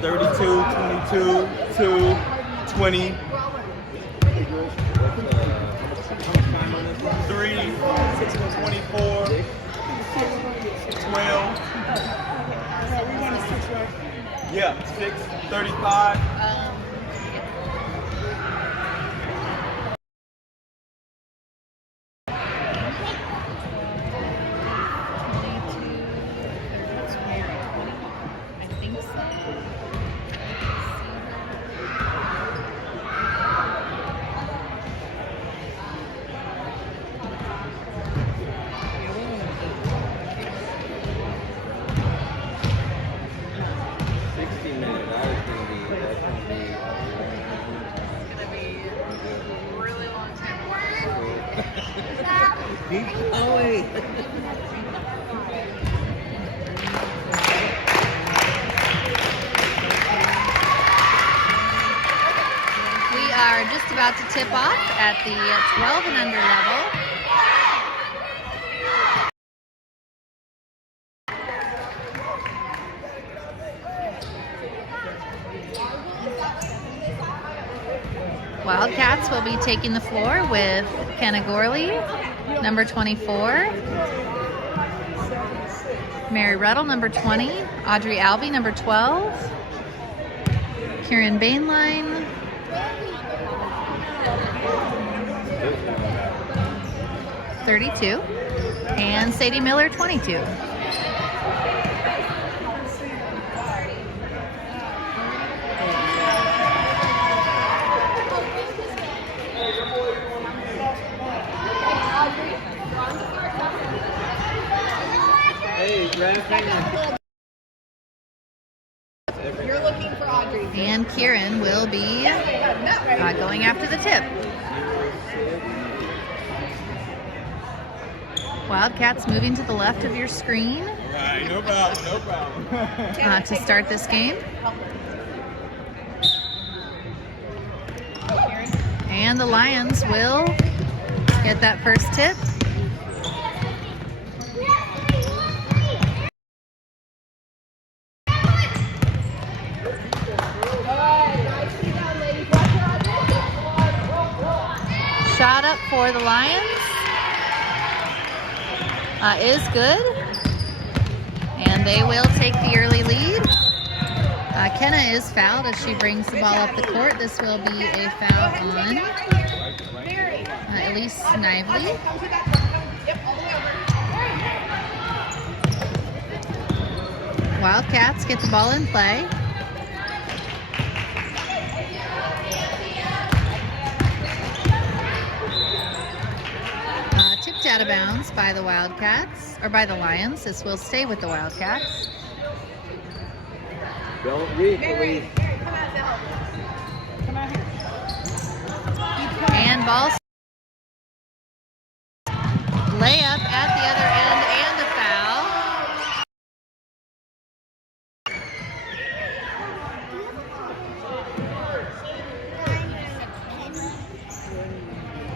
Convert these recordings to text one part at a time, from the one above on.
32, 22, 2, 20, 3, 24, 12. Yeah, 6, 35. Oh, wait. We are just about to tip off at the 12 and under level. Wildcats will be taking the floor with Kenna Gorley, number 24. Mary Ruddle, number 20. Audrey Albee, number 12. Kieran Bainline. (32) and Sadie Miller, 22. You're looking for Audrey. And Kieran will be going after the tip. Wildcats moving to the left of your screen. All right, no problem, no problem. To start this game. And the Lions will get that first tip. Shot up for the Lions is good, and they will take the early lead. Kenna is fouled as she brings the ball up the court. This will be a foul on Elise Snively. Wildcats get the ball in play. Tipped out of bounds by the Wildcats, or by the Lions. This will stay with the Wildcats. Don't reach, Elise. And ball. Layup at the other end and a foul.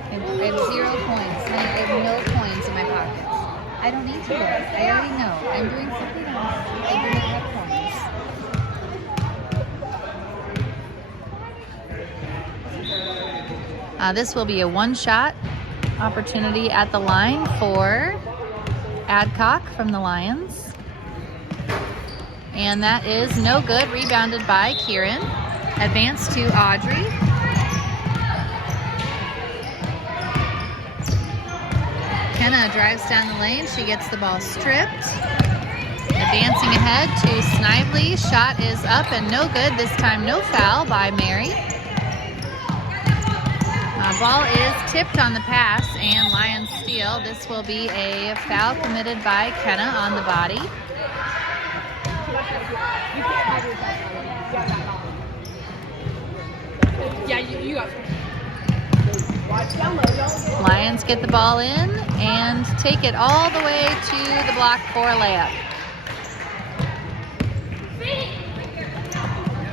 I have 0 points. I have no coins in my pockets. I don't need to work. I already know. I'm doing something else. I do not have coins. This will be a one-shot opportunity at the line for Adcock from the Lions. And that is no good. Rebounded by Kieran. Advance to Audrey. Kenna drives down the lane. She gets the ball stripped. Advancing ahead to Snively. Shot is up and no good. This time no foul by Mary. Ball is tipped on the pass and Lions steal. This will be a foul committed by Kenna on the body. Yeah, you got Lions get the ball in and take it all the way to the block for a layup.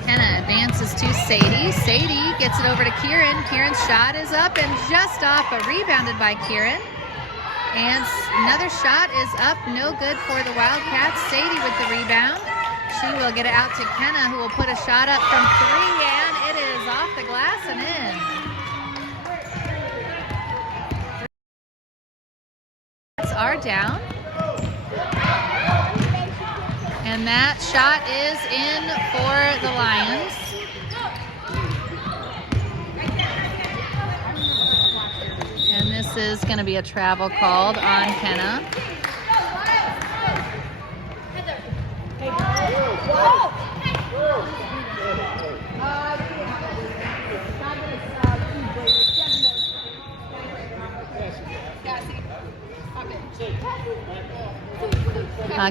Kenna advances to Sadie. Sadie gets it over to Kieran. Kieran's shot is up and just off, but rebounded by Kieran. And another shot is up, no good for the Wildcats. Sadie with the rebound. She will get it out to Kenna, who will put a shot up from 3, and it is off the glass and in. Are down. And that shot is in for the Lions. And this is going to be a travel called on Kenna.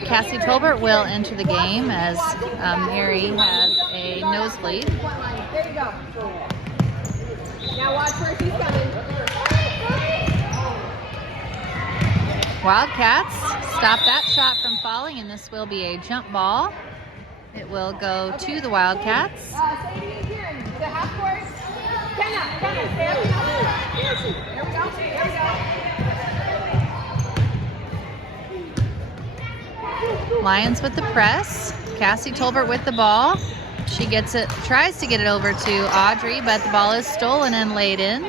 Cassie Tolbert will enter the game as Mary has a nosebleed. There you go. Now watch where she's coming. Wildcats stop that shot from falling, and this will be a jump ball. It will go to the Wildcats. Sadie and Kieran, the half court. Kenna, stay up. There we go. Lions with the press. Cassie Tolbert with the ball. She gets it, tries to get it over to Audrey, but the ball is stolen and laid in.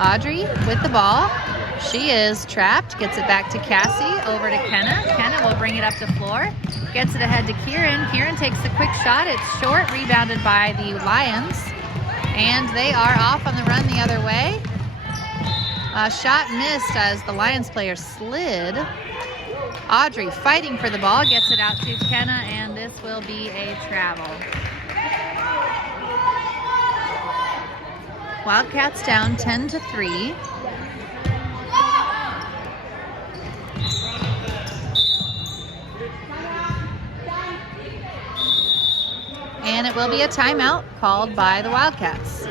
Audrey with the ball. She is trapped, gets it back to Cassie, over to Kenna. Kenna will bring it up the floor, gets it ahead to Kieran. Kieran takes the quick shot. It's short, rebounded by the Lions, and they are off on the run the other way. Shot missed as the Lions player slid. Audrey fighting for the ball, gets it out to Kenna, and this will be a travel. Wildcats down 10-3. And it will be a timeout called by the Wildcats.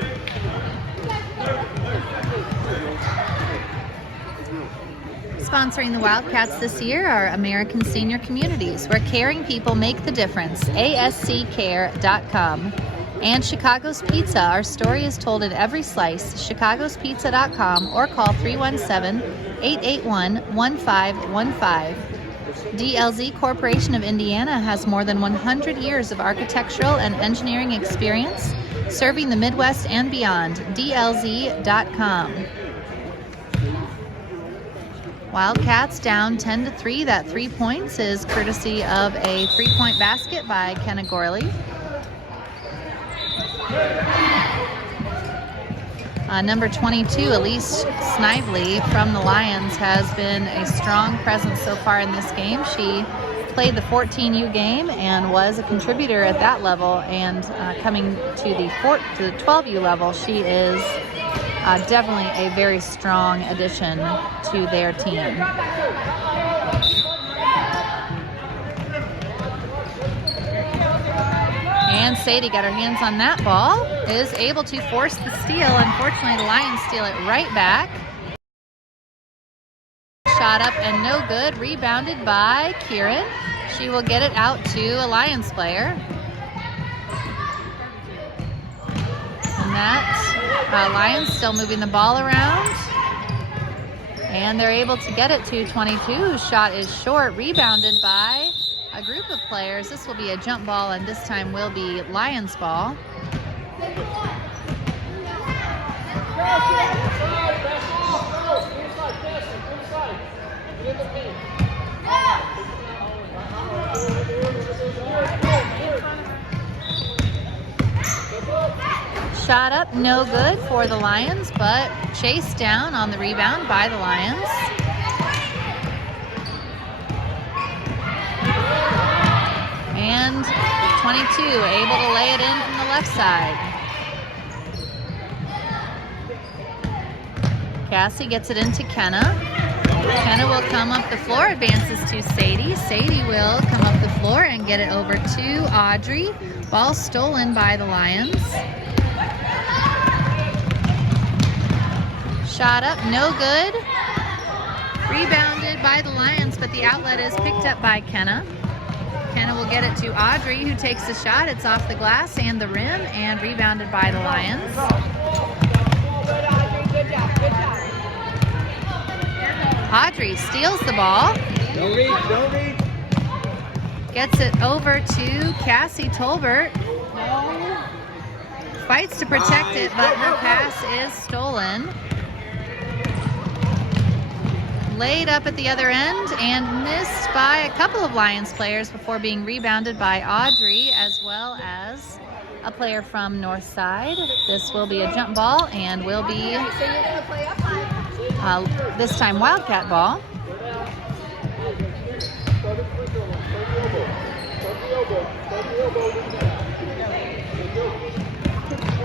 Sponsoring the Wildcats this year are American Senior Communities, where caring people make the difference, asccare.com. And Chicago's Pizza. Our story is told in every slice, chicagospizza.com, or call 317-881-1515. DLZ Corporation of Indiana has more than 100 years of architectural and engineering experience, serving the Midwest and beyond. DLZ.com. Wildcats down 10-3. That 3 points is courtesy of a 3-point basket by Kenna Gorley. Number 22, Elise Snively from the Lions, has been a strong presence so far in this game. She played the 14U game and was a contributor at that level, and coming to the 12U level, she is definitely a very strong addition to their team. And Sadie got her hands on that ball, is able to force the steal. Unfortunately, the Lions steal it right back. Shot up and no good, rebounded by Kieran. She will get it out to a Lions player. And that Lions still moving the ball around. And they're able to get it to 22, whose shot is short, rebounded by a group of players. This will be a jump ball, and this time will be Lions ball. Shot up, no good for the Lions, but chased down on the rebound by the Lions. And 22 able to lay it in from the left side. Cassie gets it into Kenna. Kenna will come up the floor, advances to Sadie. Sadie will come up the floor and get it over to Audrey. Ball stolen by the Lions. Shot up, no good. Rebounded by the Lions, but the outlet is picked up by Kenna. Kenna will get it to Audrey, who takes the shot. It's off the glass and the rim, and rebounded by the Lions. Audrey steals the ball, Don't reach, don't reach. Gets it over to Cassie Tolbert. Fights to protect it, but her pass is stolen. Laid up at the other end and missed by a couple of Lions players before being rebounded by Audrey as well as a player from Northside. This will be a jump ball and will be this time Wildcat ball.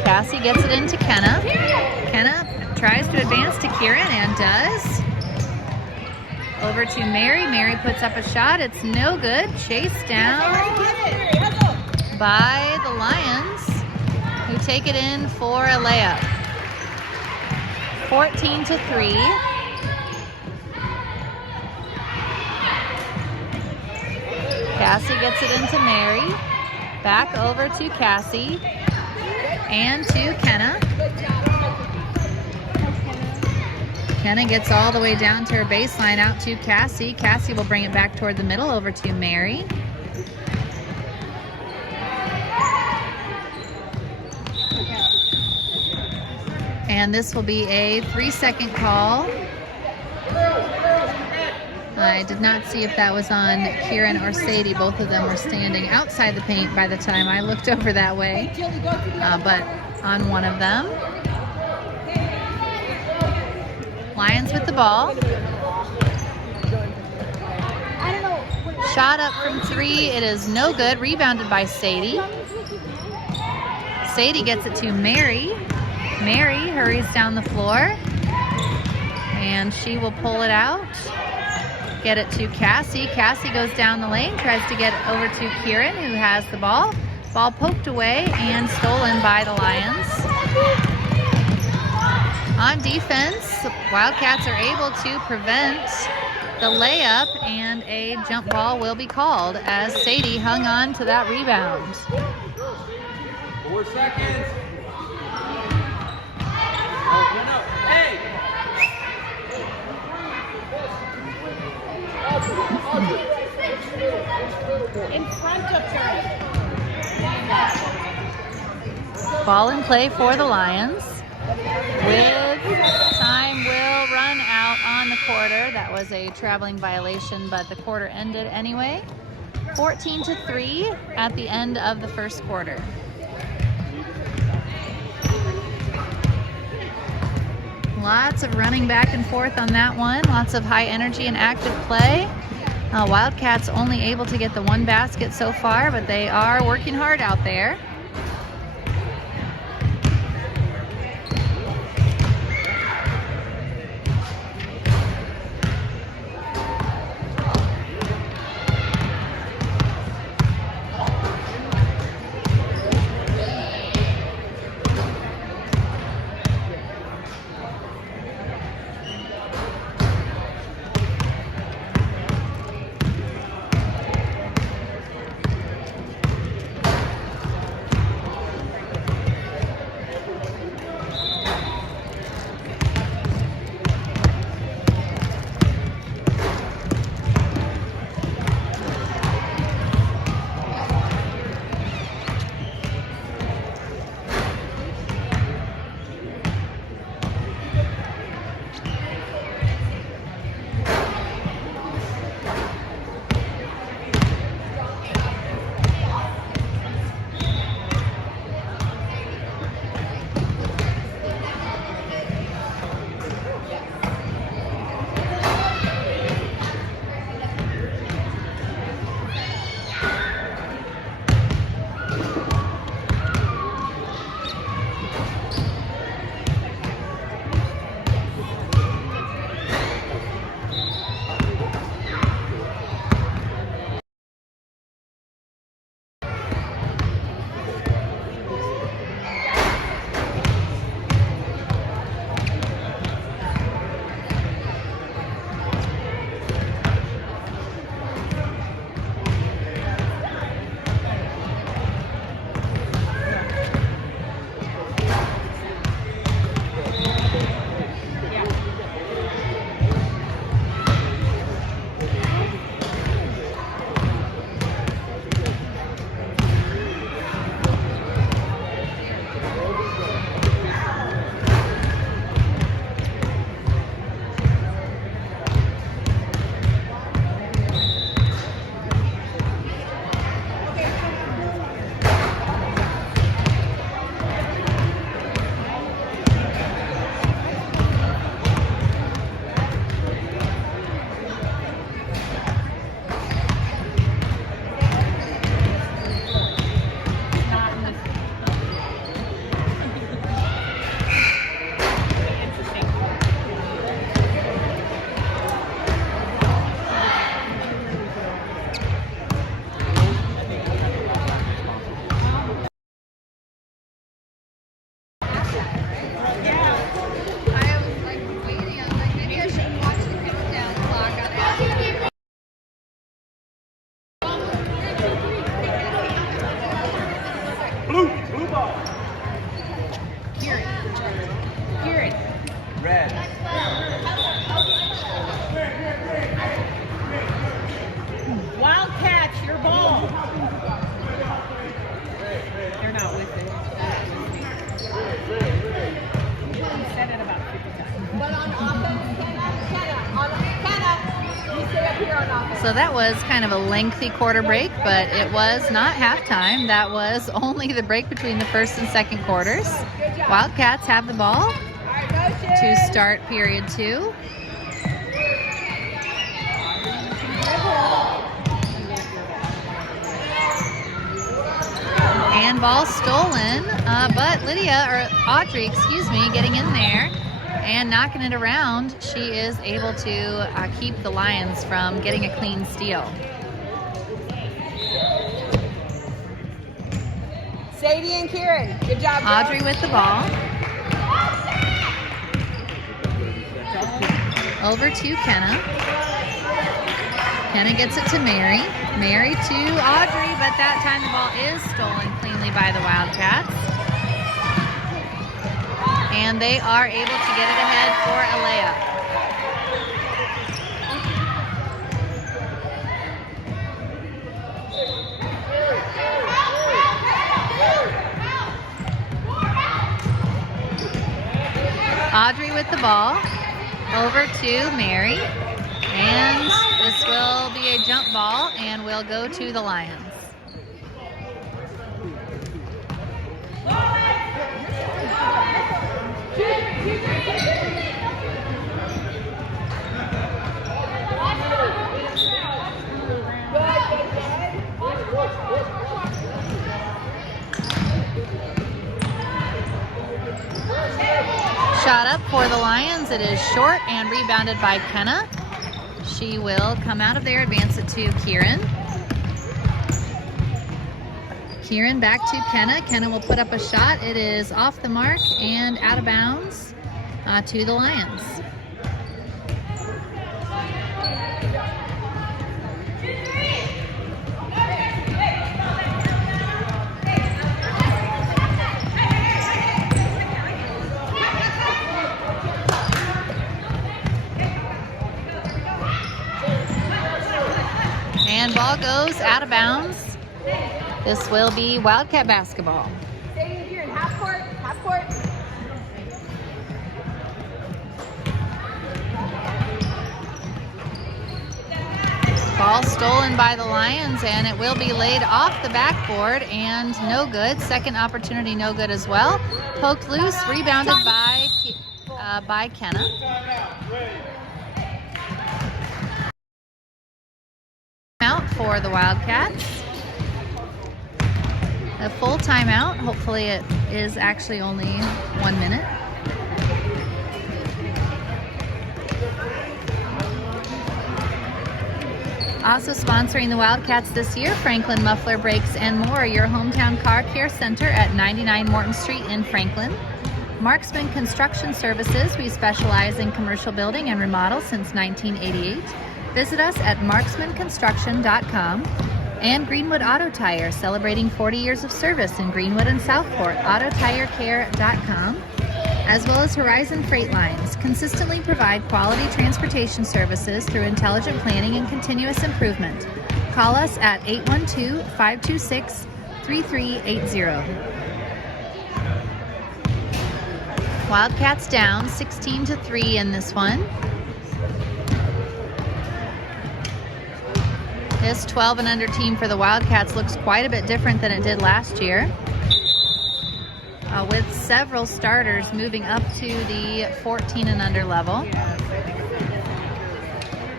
Cassie gets it into Kenna. Kenna tries to advance to Kieran and does. Over to Mary. Mary puts up a shot. It's no good. Chased down by the Lions, who take it in for a layup. 14-3. Cassie gets it into Mary. Back over to Cassie. And to Kenna. Kenna gets all the way down to her baseline out to Cassie. Cassie will bring it back toward the middle over to Mary. And this will be a 3-second call. I did not see if that was on Kieran or Sadie. Both of them were standing outside the paint by the time I looked over that way. But on one of them. Lions with the ball. Shot up from 3. It is no good. Rebounded by Sadie. Sadie gets it to Mary. Mary hurries down the floor. And she will pull it out. Get it to Cassie. Cassie goes down the lane, tries to get it over to Kieran, who has the ball. Ball poked away and stolen by the Lions. On defense, Wildcats are able to prevent the layup, and a jump ball will be called as Sadie hung on to that rebound. 4 seconds. Hey! In front of her. Ball in play for the Lions. With time will run out on the quarter. That was a traveling violation, but the quarter ended anyway. 14-3 at the end of the first quarter. Lots of running back and forth on that one. Lots of high energy and active play. Wildcats only able to get the one basket so far, but they are working hard out there. So that was kind of a lengthy quarter break, but it was not halftime. That was only the break between the first and second quarters. Wildcats have the ball to start period 2. And ball stolen, but Audrey, getting in there and knocking it around. She is able to keep the Lions from getting a clean steal. Sadie and Kieran, good job. Audrey with the ball. Over to Kenna. Kenna gets it to Mary. Mary to Audrey, but that time the ball is stolen cleanly by the Wildcats. And they are able to get it ahead for a layup. Audrey with the ball. Over to Mary. And this will be a jump ball and will go to the Lions. Shot up for the Lions. It is short and rebounded by Kenna. She will come out of there, advance it to Kieran. Kieran back to Kenna. Kenna will put up a shot. It is off the mark and out of bounds to the Lions. And ball goes out of bounds. This will be Wildcat basketball. Stay here in half court, half court. Ball stolen by the Lions, and it will be laid off the backboard, and no good. Second opportunity, no good as well. Poked loose, rebounded by Kenna. Out for the Wildcats. A full timeout. Hopefully it is actually only 1 minute. Also sponsoring the Wildcats this year, Franklin Muffler Brakes and More, your hometown car care center at 99 Morton Street in Franklin. Marksman Construction Services, we specialize in commercial building and remodel since 1988. Visit us at marksmanconstruction.com. And Greenwood Auto Tire, celebrating 40 years of service in Greenwood and Southport, autotirecare.com, as well as Horizon Freight Lines, consistently provide quality transportation services through intelligent planning and continuous improvement. Call us at 812-526-3380. Wildcats down 16-3 in this one. This 12 and under team for the Wildcats looks quite a bit different than it did last year, with several starters moving up to the 14 and under level.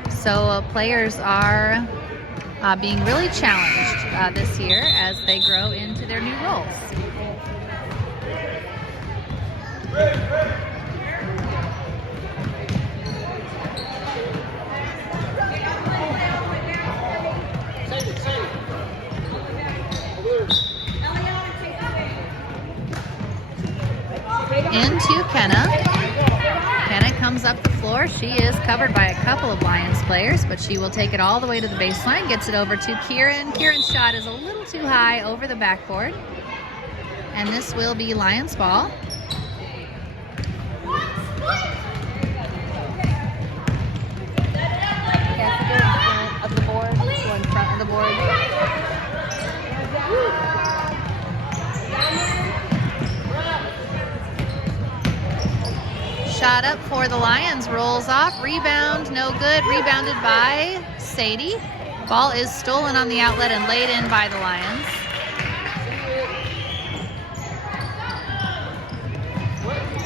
So players are being really challenged this year as they grow into their new roles. Into Kenna. Kenna comes up the floor. She is covered by a couple of Lions players, but she will take it all the way to the baseline, gets it over to Kieran. Kieran's shot is a little too high over the backboard, and this will be Lions ball. Of the board, go in front of the board. Shot up for the Lions, rolls off, rebound, no good, rebounded by Sadie. Ball is stolen on the outlet and laid in by the Lions.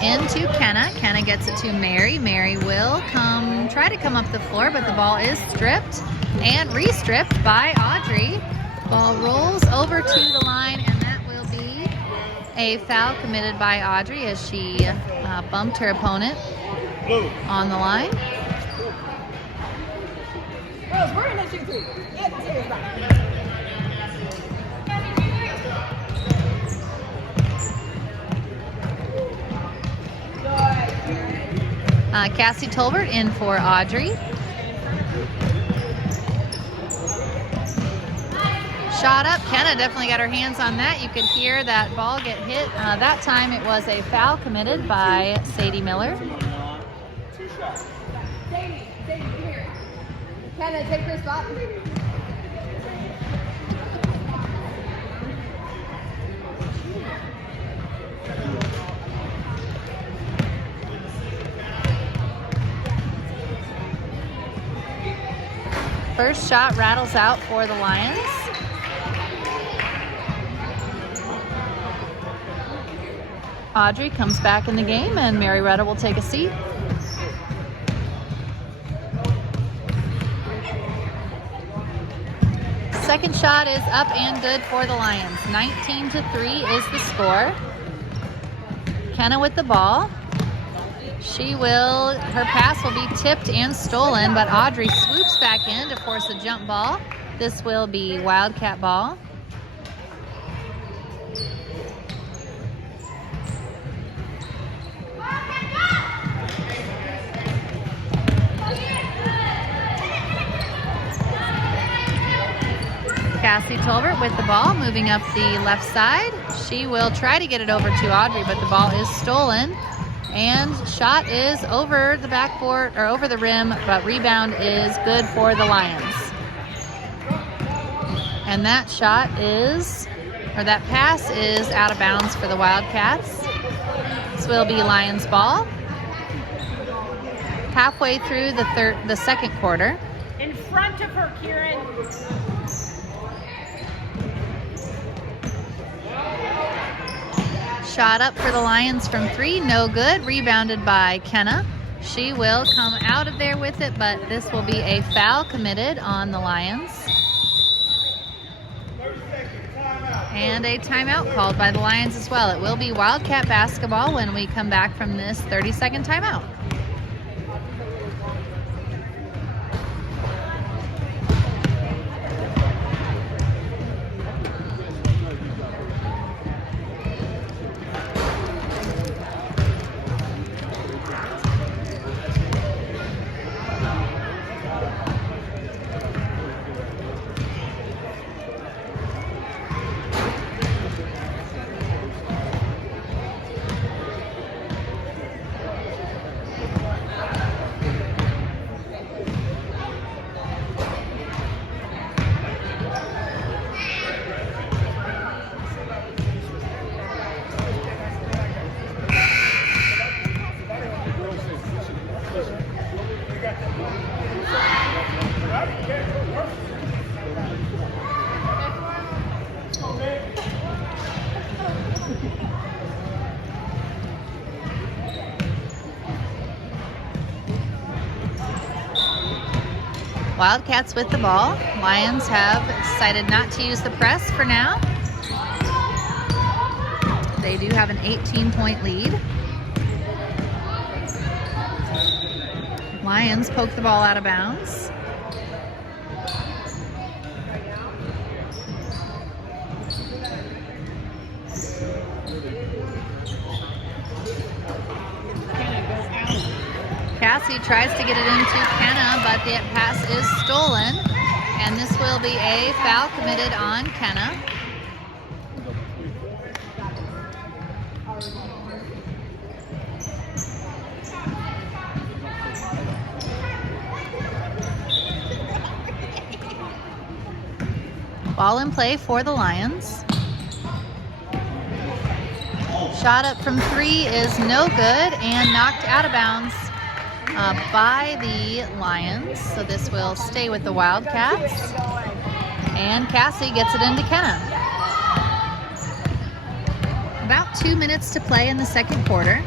Into Kenna. Kenna gets it to Mary. Mary will try to come up the floor, but the ball is stripped and re-stripped by Audrey. Ball rolls over to the line, and that will be a foul committed by Audrey as she bumped her opponent on the line. Rose, we're gonna shoot three. Get serious about it. Cassie Tolbert in for Audrey. Shot up. Kenna definitely got her hands on that. You could hear that ball get hit. That time it was a foul committed by Sadie Miller. Sadie, come here. Kenna, take her spot. First shot rattles out for the Lions. Audrey comes back in the game, and Mary Retta will take a seat. Second shot is up and good for the Lions. 19-3 is the score. Kenna with the ball. Her pass will be tipped and stolen, but Audrey swoops back in to force a jump ball. This will be Wildcat ball. Cassie Tolbert with the ball, moving up the left side. She will try to get it over to Audrey, but the ball is stolen. And shot is over the backboard, or over the rim, but rebound is good for the Lions. And that that pass is out of bounds for the Wildcats. This will be Lions ball. Halfway through the second quarter. In front of her, Kieran. Shot up for the Lions from three, no good. Rebounded by Kenna. She will come out of there with it, but this will be a foul committed on the Lions. And a timeout called by the Lions as well. It will be Wildcat basketball when we come back from this 30-second timeout. Wildcats with the ball. Lions have decided not to use the press for now. They do have an 18-point lead. Lions poke the ball out of bounds. Cassie tries to get it into Kenna, but the pass is stolen, and this will be a foul committed on Kenna. Ball in play for the Lions. Shot up from 3 is no good and knocked out of bounds by the Lions. So this will stay with the Wildcats. And Cassie gets it into Kenna. About 2 minutes to play in the second quarter.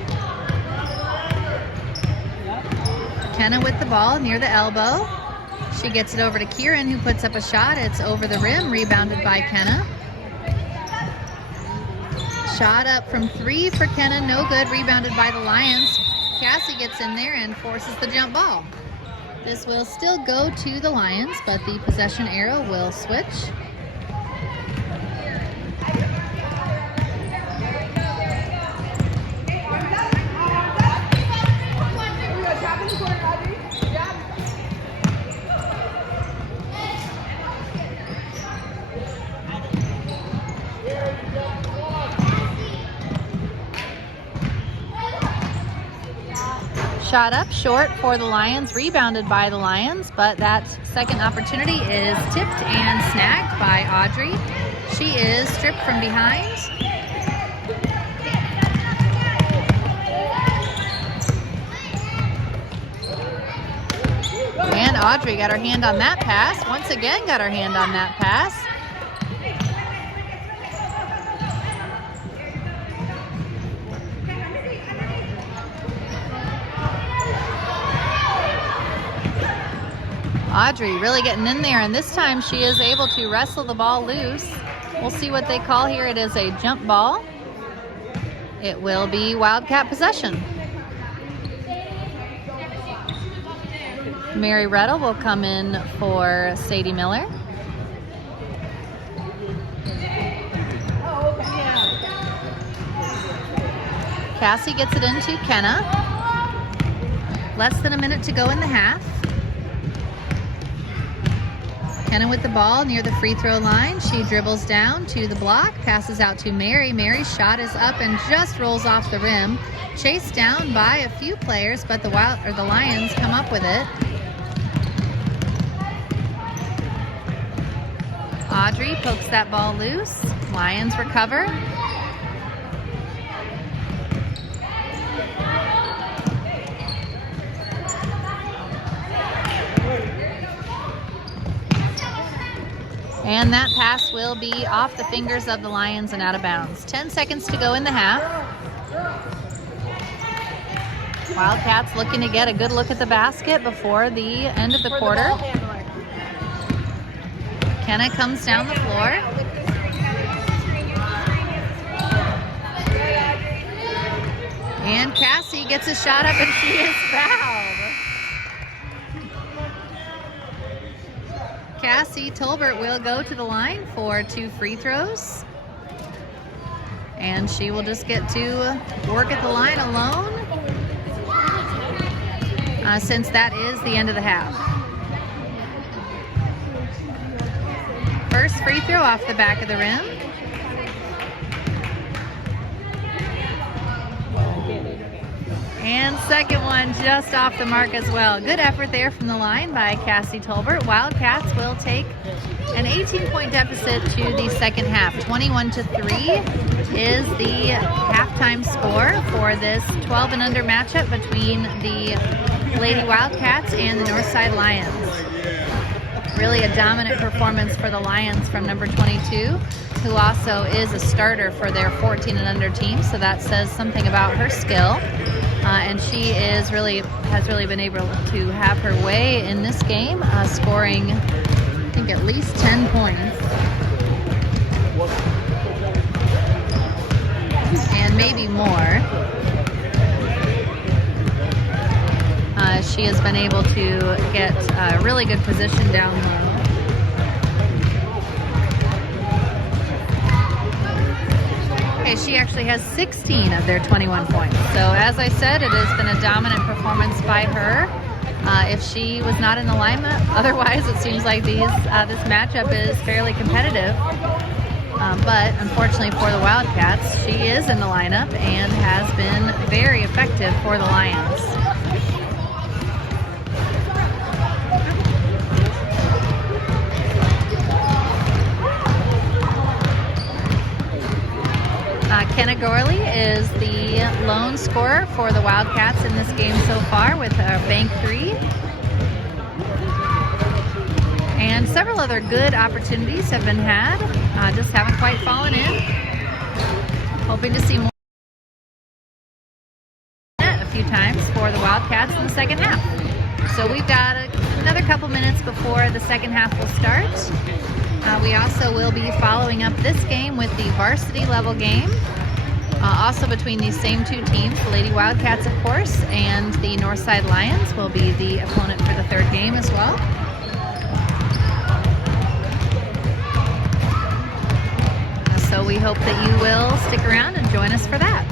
Kenna with the ball near the elbow. She gets it over to Kieran, who puts up a shot. It's over the rim, rebounded by Kenna. Shot up from 3 for Kenna, no good, rebounded by the Lions. Cassie gets in there and forces the jump ball. This will still go to the Lions, but the possession arrow will switch. Shot up short for the Lions, rebounded by the Lions, but that second opportunity is tipped and snagged by Audrey. She is stripped from behind. And Audrey got her hand on that pass. Once again got her hand on that pass. Audrey really getting in there, and this time she is able to wrestle the ball loose. We'll see what they call here. It is a jump ball. It will be Wildcat possession. Mary Reddle will come in for Sadie Miller. Cassie gets it into Kenna. Less than a minute to go in the half. Kenna with the ball near the free throw line. She dribbles down to the block, passes out to Mary. Mary's shot is up and just rolls off the rim. Chased down by a few players, but the Lions come up with it. Audrey pokes that ball loose. Lions recover. And that pass will be off the fingers of the Lions and out of bounds. 10 seconds to go in the half. Wildcats looking to get a good look at the basket before the end of the quarter. Kenna comes down the floor. And Cassie gets a shot up and she is fouled. Cassie Tolbert will go to the line for 2 free throws. And she will just get to work at the line alone since that is the end of the half. First free throw off the back of the rim. And second one just off the mark as well. Good effort there from the line by Cassie Tolbert. Wildcats will take an 18-point deficit to the second half. 21-3 is the halftime score for this 12 and under matchup between the Lady Wildcats and the Northside Lions. Really a dominant performance for the Lions from number 22, who also is a starter for their 14 and under team, so that says something about her skill. And she has really been able to have her way in this game, scoring, I think, at least 10 points. And maybe more. She has been able to get a really good position down low. She actually has 16 of their 21 points. So as I said, it has been a dominant performance by her. If she was not in the lineup, otherwise it seems like this matchup is fairly competitive. But unfortunately for the Wildcats, she is in the lineup and has been very effective for the Lions. Kenna Gorley is the lone scorer for the Wildcats in this game so far with a bank 3. And several other good opportunities have been had, just haven't quite fallen in. Hoping to see more a few times for the Wildcats in the second half. So we've got another couple minutes before the second half will start. We also will be following up this game with the varsity level game. Also between these same two teams, the Lady Wildcats, of course, and the Northside Lions will be the opponent for the third game as well. So we hope that you will stick around and join us for that.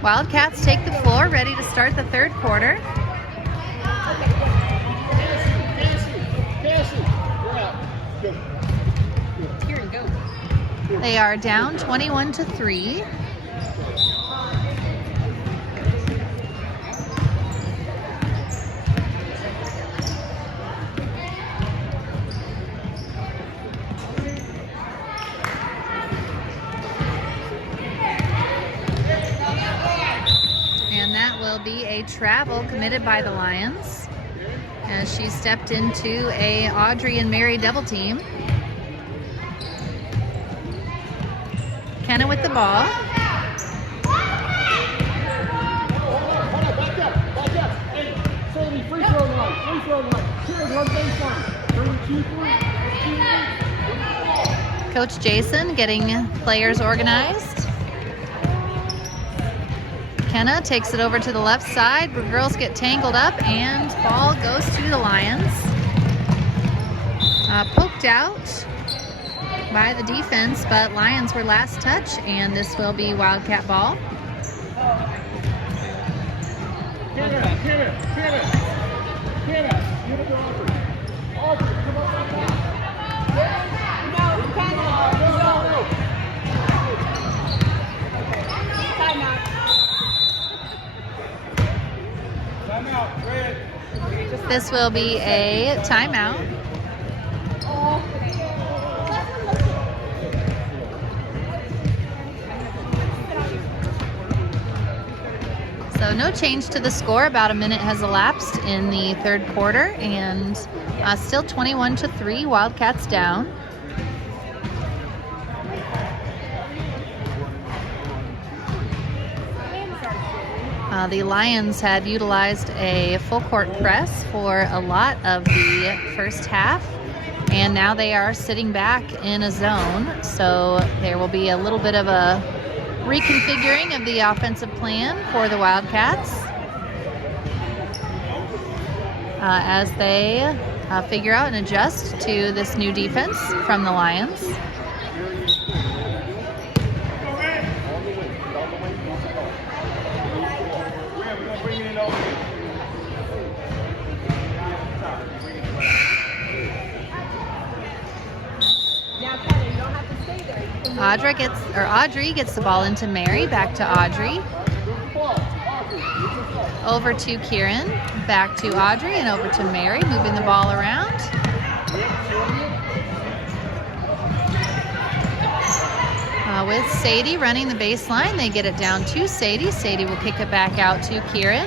Wildcats take the floor, ready to start the third quarter. They are down 21-3. Be a travel committed by the Lions as she stepped into a Audrey and Mary double team. Kenna with the ball. Coach Jason getting players organized. Kenna takes it over to the left side. The girls get tangled up and ball goes to the Lions. Poked out by the defense, but Lions were last touch, and this will be Wildcat ball. This will be a timeout. So no change to the score. About a minute has elapsed in the third quarter, and still 21-3, Wildcats down. The Lions had utilized a full court press for a lot of the first half, and now they are sitting back in a zone. So there will be a little bit of a reconfiguring of the offensive plan for the Wildcats as they figure out and adjust to this new defense from the Lions. Audrey gets the ball into Mary, back to Audrey. Over to Kieran, back to Audrey, and over to Mary, moving the ball around. With Sadie running the baseline, they get it down to Sadie. Sadie will kick it back out to Kieran.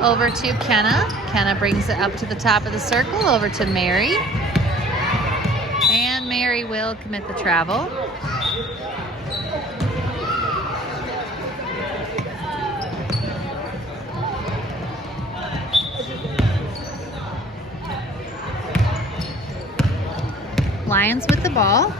Over to Kenna. Kenna brings it up to the top of the circle, over to Mary. And Mary will commit the travel. Lions with the ball.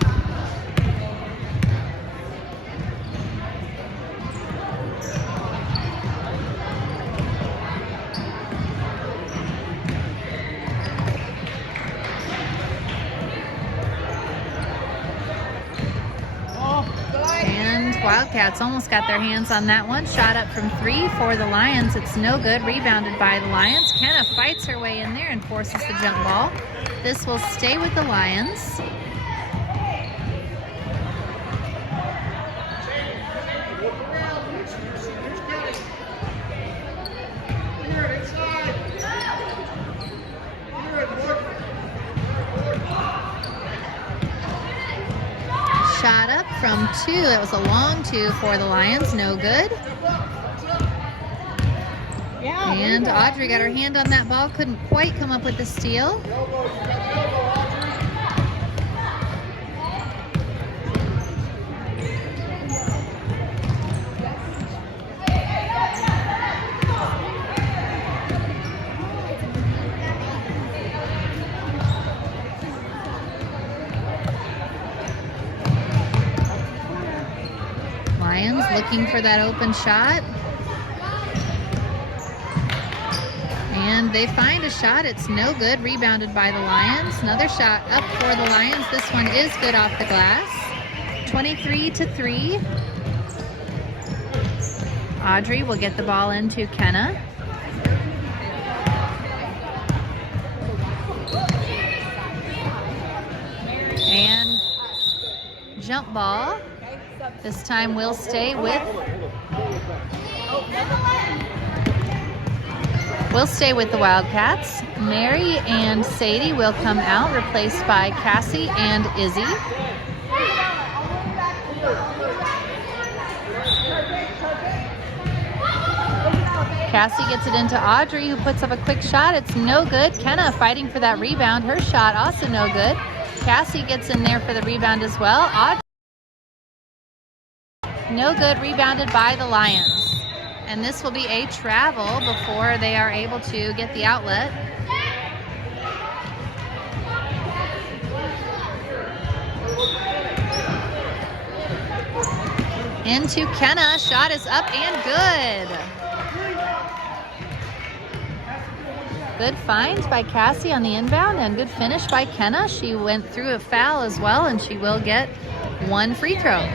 And Wildcats almost got their hands on that one. Shot up from 3 for the Lions. It's no good. Rebounded by the Lions. Kenna fights her way in there and forces the jump ball. This will stay with the Lions. Shot up from 2. It was a long 2 for the Lions. No good. And Audrey got her hand on that ball. Couldn't quite come up with the steal. Lions looking for that open shot. And they find a shot. It's no good. Rebounded by the Lions. Another shot up for the Lions. This one is good off the glass. 23-3. Audrey will get the ball into Kenna. And jump ball. This time we'll stay with the Wildcats. Mary and Sadie will come out, replaced by Cassie and Izzy. Cassie gets it into Audrey, who puts up a quick shot. It's no good. Kenna fighting for that rebound. Her shot also no good. Cassie gets in there for the rebound as well. Audrey, no good. Rebounded by the Lions. And this will be a travel before they are able to get the outlet. Into Kenna. Shot is up and good. Good find by Cassie on the inbound and good finish by Kenna. She went through a foul as well, and she will get one free throw.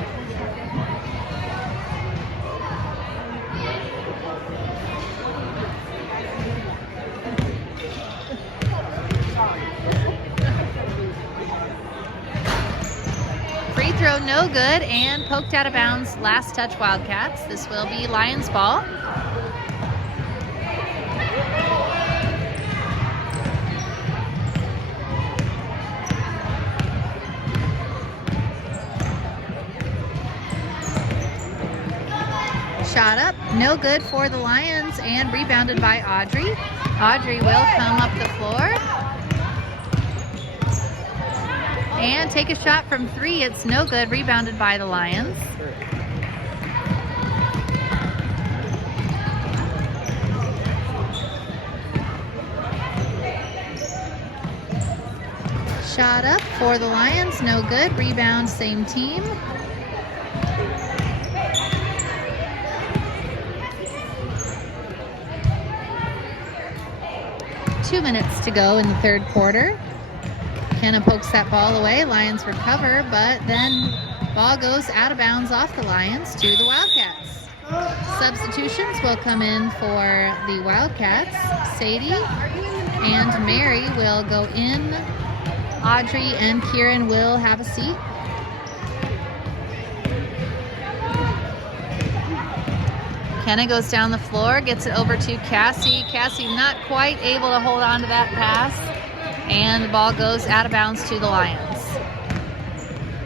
Free throw no good and poked out of bounds. Last touch Wildcats. This will be Lions ball. Shot up, no good for the Lions, and rebounded by Audrey. Audrey will come up the floor and take a shot from 3. It's no good, rebounded by the Lions. Shot up for the Lions, no good, rebound, same team. 2 minutes to go in the third quarter. Kenna pokes that ball away. Lions recover, but then ball goes out of bounds off the Lions to the Wildcats. Substitutions will come in for the Wildcats. Sadie and Mary will go in. Audrey and Kieran will have a seat. Kenna goes down the floor, gets it over to Cassie. Cassie not quite able to hold on to that pass. And the ball goes out of bounds to the Lions.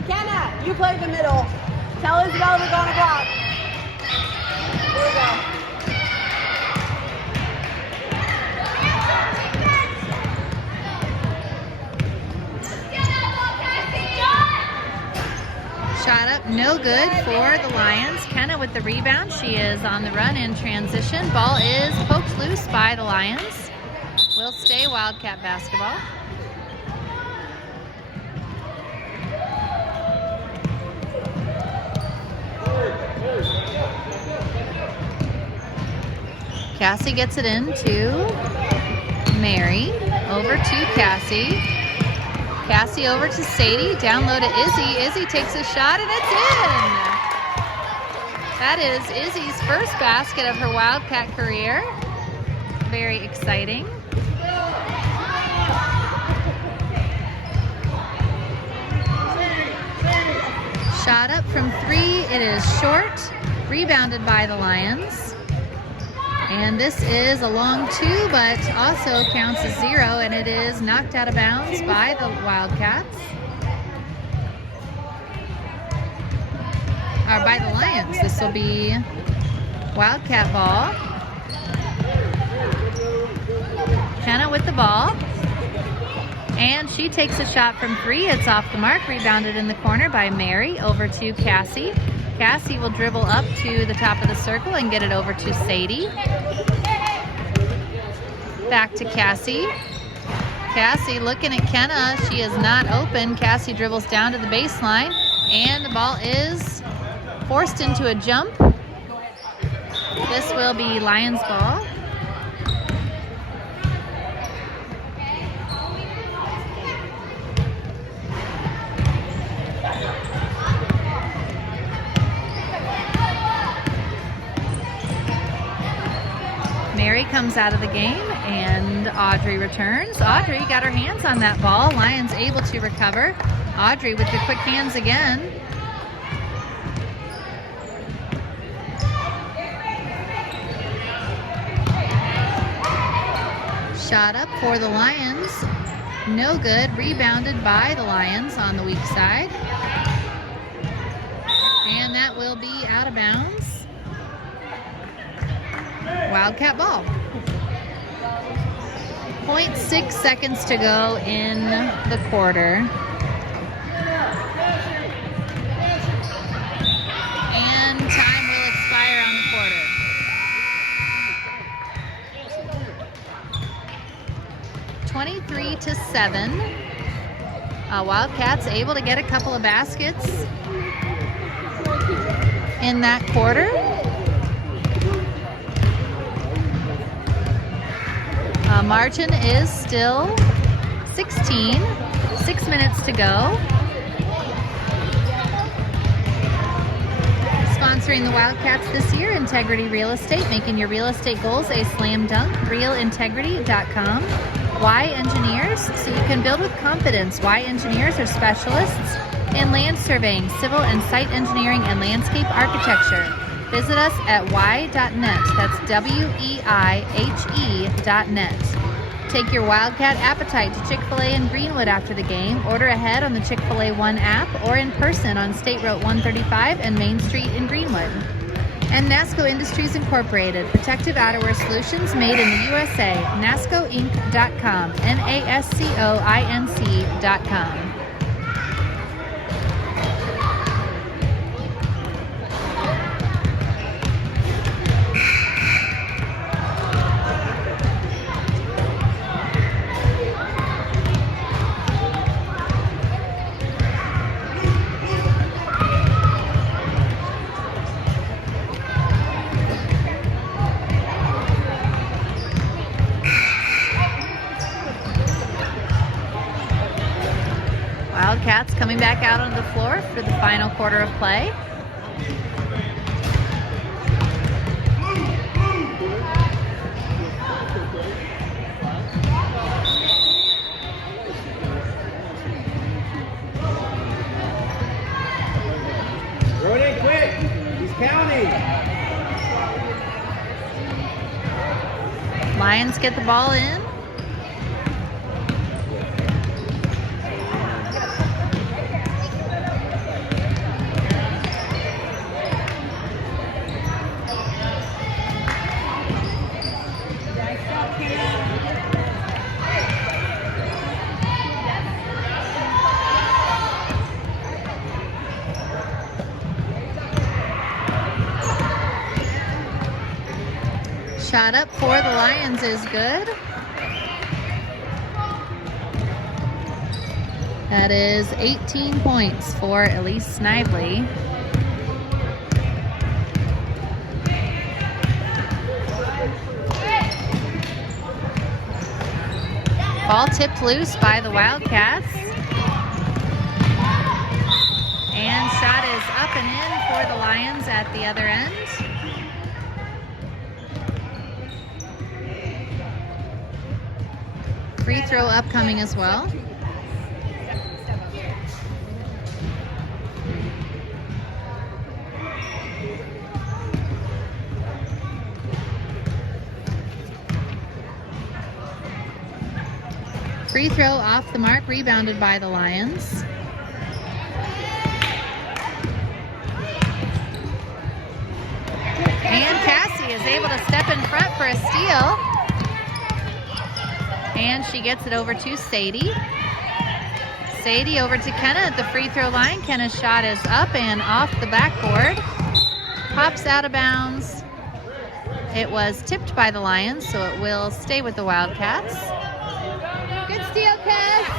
Kenna, you play the middle. Tell Isabel we're going to block. Here we go. Shot up, no good for the Lions. Kenna with the rebound. She is on the run in transition. Ball is poked loose by the Lions. Will stay Wildcat basketball. Cassie gets it in to Mary. Over to Cassie. Cassie over to Sadie. Down low to Izzy. Izzy takes a shot and it's in. That is Izzy's first basket of her Wildcat career. Very exciting. Shot up from 3. It is short. Rebounded by the Lions. And this is a long 2, but also counts as 0, and it is knocked out of bounds by the Wildcats. Or by the Lions. This will be Wildcat ball. Kenna with the ball. And she takes a shot from 3. It's off the mark. Rebounded in the corner by Mary. Over to Cassie. Cassie will dribble up to the top of the circle and get it over to Sadie. Back to Cassie. Cassie looking at Kenna. She is not open. Cassie dribbles down to the baseline. And the ball is forced into a jump. This will be Lions ball. Mary comes out of the game and Audrey returns. Audrey got her hands on that ball. Lions able to recover. Audrey with the quick hands again. Shot up for the Lions. No good. Rebounded by the Lions on the weak side. And that will be out of bounds. Wildcat ball. 0.6 seconds to go in the quarter. And time will expire on the quarter. 23-7. Wildcats able to get a couple of baskets in that quarter. Margin is still 16. 6 minutes to go. Sponsoring the Wildcats this year, Integrity Real Estate, making your real estate goals a slam dunk. RealIntegrity.com. Y Engineers, so you can build with confidence. Y Engineers are specialists in land surveying, civil and site engineering, and landscape architecture. Visit us at y.net. That's WEIHE.net. Take your Wildcat appetite to Chick-fil-A in Greenwood after the game. Order ahead on the Chick-fil-A One app or in person on State Road 135 and Main Street in Greenwood. And NASCO Industries Incorporated, protective outerwear solutions made in the USA. NASCOinc.com, NASCOINC.com. out on the floor for the final quarter of play. Throw it in quick. He's counting. Lions get the ball in. Shot up for the Lions is good. That is 18 points for Elise Snively. Ball tipped loose by the Wildcats. And shot is up and in for the Lions at the other end. Free throw upcoming as well. Free throw off the mark, rebounded by the Lions. And Cassie is able to step in front for a steal. And she gets it over to Sadie. Sadie over to Kenna at the free throw line. Kenna's shot is up and off the backboard. Pops out of bounds. It was tipped by the Lions, so it will stay with the Wildcats. Good steal, Cass.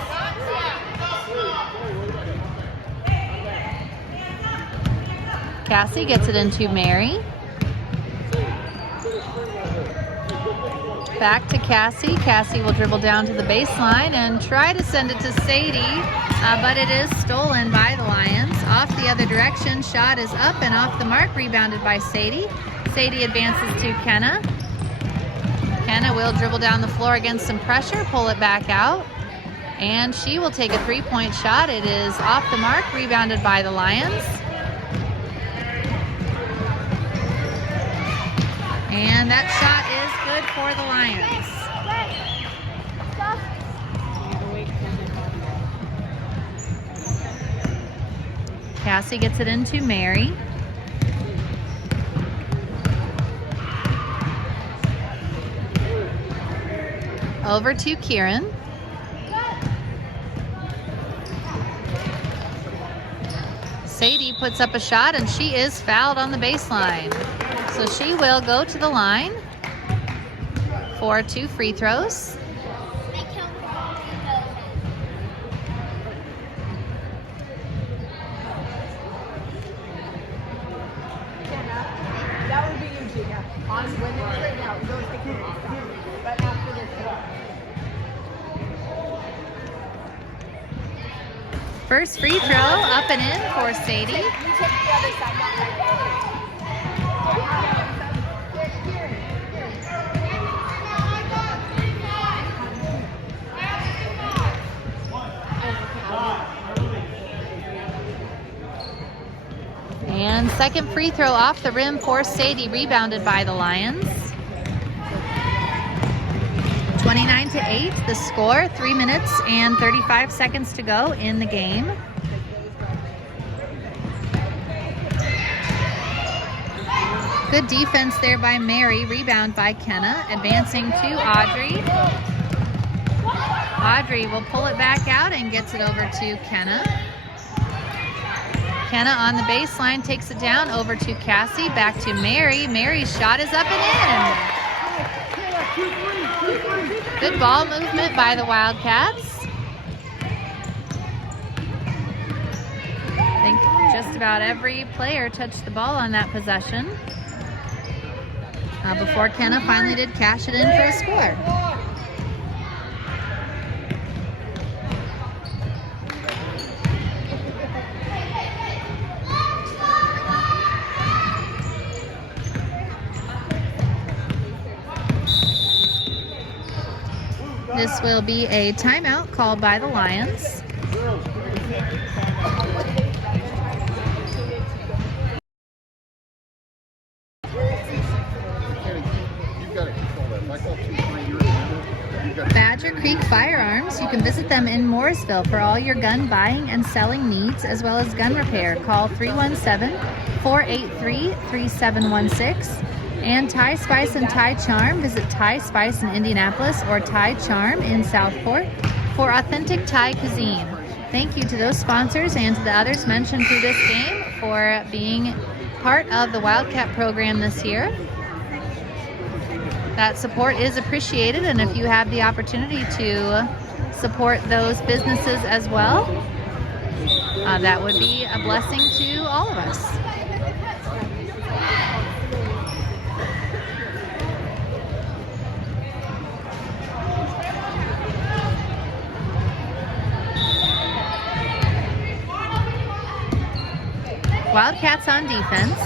Cassie gets it into Mary. Back to Cassie. Cassie will dribble down to the baseline and try to send it to Sadie, but it is stolen by the Lions. Off the other direction, shot is up and off the mark, rebounded by Sadie. Sadie advances to Kenna. Kenna will dribble down the floor against some pressure, pull it back out, and she will take a three-point shot. It is off the mark, rebounded by the Lions. And that shot is good for the Lions. Cassie gets it into Mary. Over to Kieran. Sadie puts up a shot and she is fouled on the baseline. So she will go to the line for 2 free throws. That would be you, Gina. On when it's right now, go take it. But after this. First free throw up and in for Sadie. You take the other side, not right there. And second free throw off the rim for Sadie, rebounded by the Lions. 29-8, the score. 3 minutes and 35 seconds to go in the game. Good defense there by Mary, rebound by Kenna, advancing to Audrey. Audrey will pull it back out and gets it over to Kenna. Kenna on the baseline takes it down over to Cassie, back to Mary. Mary's shot is up and in. Good ball movement by the Wildcats. I think just about every player touched the ball on that possession before Kenna finally did cash it in for a score. This will be a timeout called by the Lions. Badger Creek Firearms. You can visit them in Morrisville for all your gun buying and selling needs, as well as gun repair. Call 317-483-3716. And Thai Spice and Thai Charm. Visit Thai Spice in Indianapolis or Thai Charm in Southport for authentic Thai cuisine. Thank you to those sponsors and to the others mentioned through this game for being part of the Wildcat program this year. That support is appreciated, and if you have the opportunity to support those businesses as well, that would be a blessing to all of us. Wildcats on defense.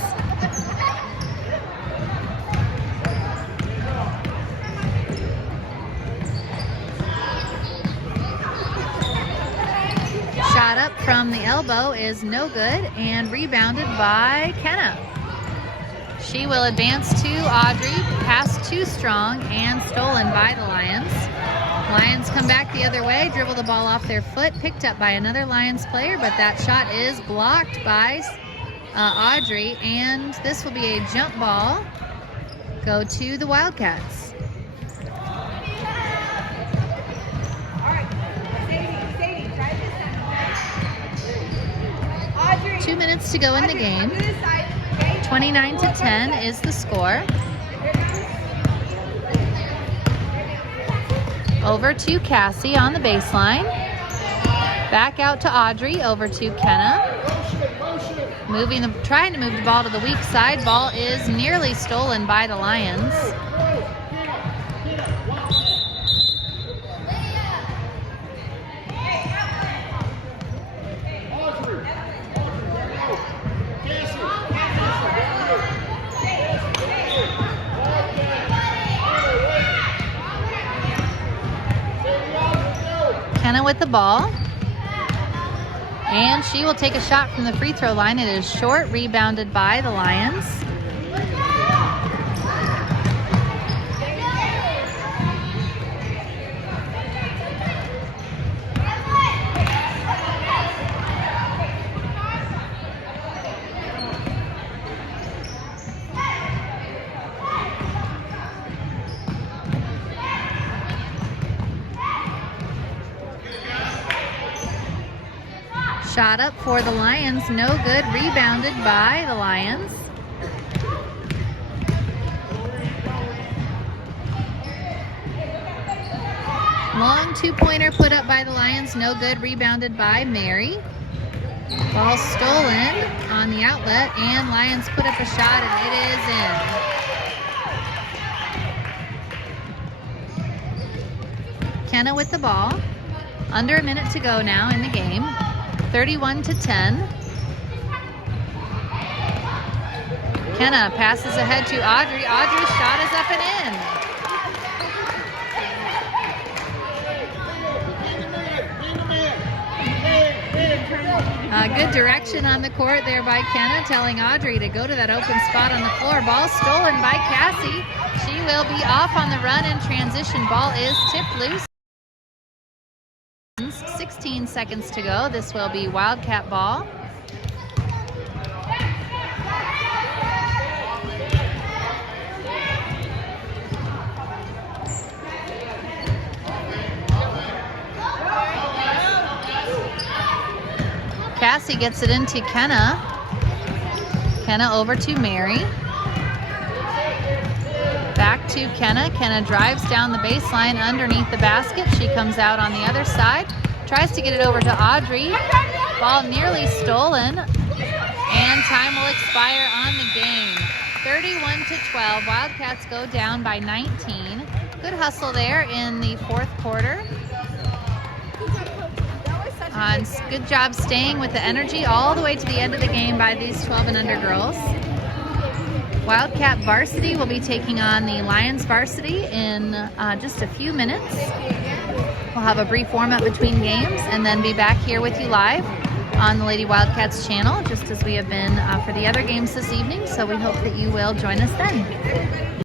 Shot up from the elbow is no good and rebounded by Kenna. She will advance to Audrey, pass too strong and stolen by the Lions. Lions come back the other way, dribble the ball off their foot, picked up by another Lions player, but that shot is blocked by Audrey, and this will be a jump ball. Go to the Wildcats. 2 minutes to go in the game. 29-10 is the score. Over to Cassie on the baseline. Back out to Audrey, over to Kenna. Trying to move the ball to the weak side. Ball is nearly stolen by the Lions. Kenna with the ball. And she will take a shot from the free throw line. It is short, rebounded by the Lions. Shot up for the Lions, no good, rebounded by the Lions. Long two-pointer put up by the Lions, no good, rebounded by Mary. Ball stolen on the outlet, and Lions put up a shot, and it is in. Kenna with the ball. Under a minute to go now in the game. 31-10. Kenna passes ahead to Audrey. Audrey's shot is up and in. Good direction on the court there by Kenna, telling Audrey to go to that open spot on the floor. Ball stolen by Cassie. She will be off on the run and transition. Ball is tipped loose. 16 seconds to go. This will be Wildcat ball. Cassie gets it into Kenna. Kenna over to Mary. Back to Kenna. Kenna drives down the baseline underneath the basket. She comes out on the other side. Tries to get it over to Audrey. Ball nearly stolen. And time will expire on the game. 31-12. Wildcats go down by 19. Good hustle there in the fourth quarter. Good job staying with the energy all the way to the end of the game by these 12 and under girls. Wildcat varsity will be taking on the Lions varsity in just a few minutes. We'll have a brief warm-up between games and then be back here with you live on the Lady Wildcats channel, just as we have been for the other games this evening. So we hope that you will join us then.